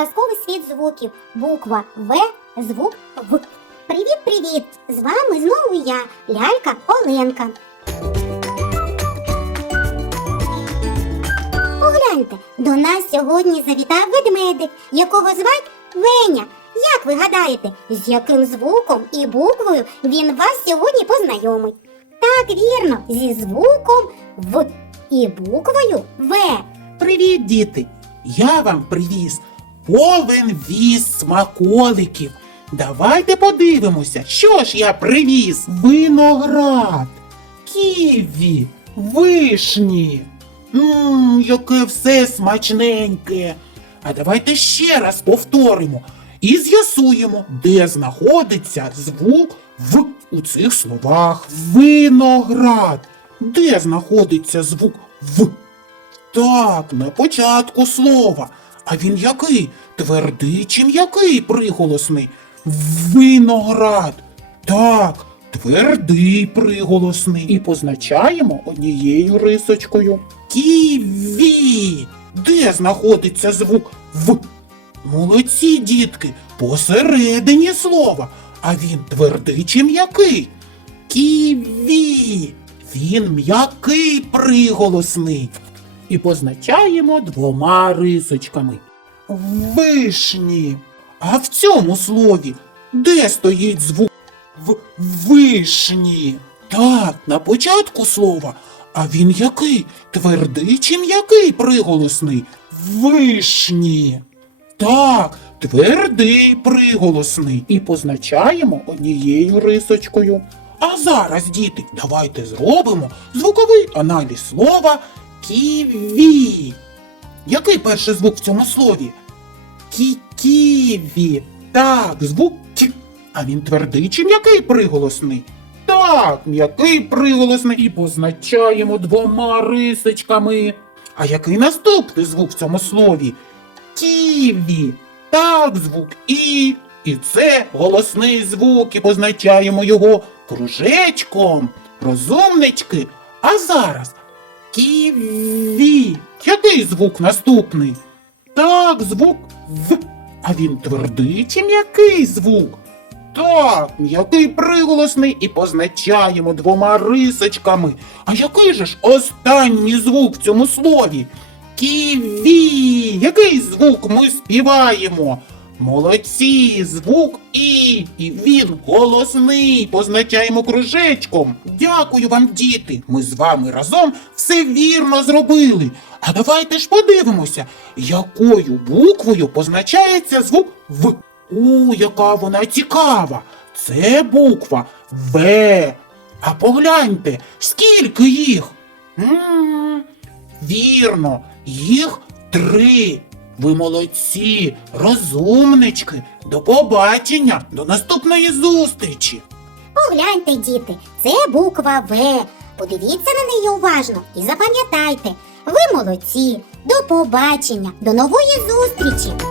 казковий світ звуків. Буква В, звук В. Привіт-привіт! З вами знову я, лялька Оленка. Погляньте, до нас сьогодні завітав ведмедик, якого звать Веня. Як ви гадаєте, з яким звуком і буквою він вас сьогодні познайомить? Так, вірно, зі звуком В і буквою В. Привіт, діти! Я вам привіз повен віз смаколиків. Давайте подивимося, що ж я привіз. Виноград, ківі, вишні. Ммм, яке все смачненьке. А давайте ще раз повторимо і з'ясуємо, де знаходиться звук В у цих словах. Виноград. Де знаходиться звук В? Так, на початку слова. А він який? Твердий чи м'який приголосний? Виноград. Так, твердий приголосний. І позначаємо однією рисочкою. Ківі. Де знаходиться звук В? Молодці, дітки, посередині слова. А він твердий чи м'який? Ківі. Він м'який приголосний. І позначаємо двома рисочками. Вишні. А в цьому слові де стоїть звук в вишні? Так, на початку слова. А він який? Твердий чи м'який приголосний? Вишні. Так, твердий приголосний. І позначаємо однією рисочкою. А зараз, діти, давайте зробимо звуковий аналіз слова ківі. Який перший звук в цьому слові? Кі-ківі. Так, звук К. А він твердий чи м'який приголосний? Так, м'який приголосний і позначаємо двома рисочками. А який наступний звук в цьому слові? Ківі. Так, звук І. І це голосний звук, і позначаємо його кружечком. Розумнички. А зараз ківі. Який звук наступний? Так, звук В. А він твердий чи м'який звук? Так, м'який приголосний і позначаємо двома рисочками. А який же ж останній звук в цьому слові? Ківі. Який звук ми співаємо? Молодці, звук І, і він голосний, позначаємо кружечком. Дякую вам, діти. Ми з вами разом все вірно зробили. А давайте ж подивимося, якою буквою позначається звук В. У, яка вона цікава. Це буква В. А погляньте, скільки їх? м Вірно, їх три. Ви молодці, розумнички. До побачення, до наступної зустрічі. Погляньте, діти, це буква В. Подивіться на неї уважно і запам'ятайте. Ви молодці. До побачення, до нової зустрічі!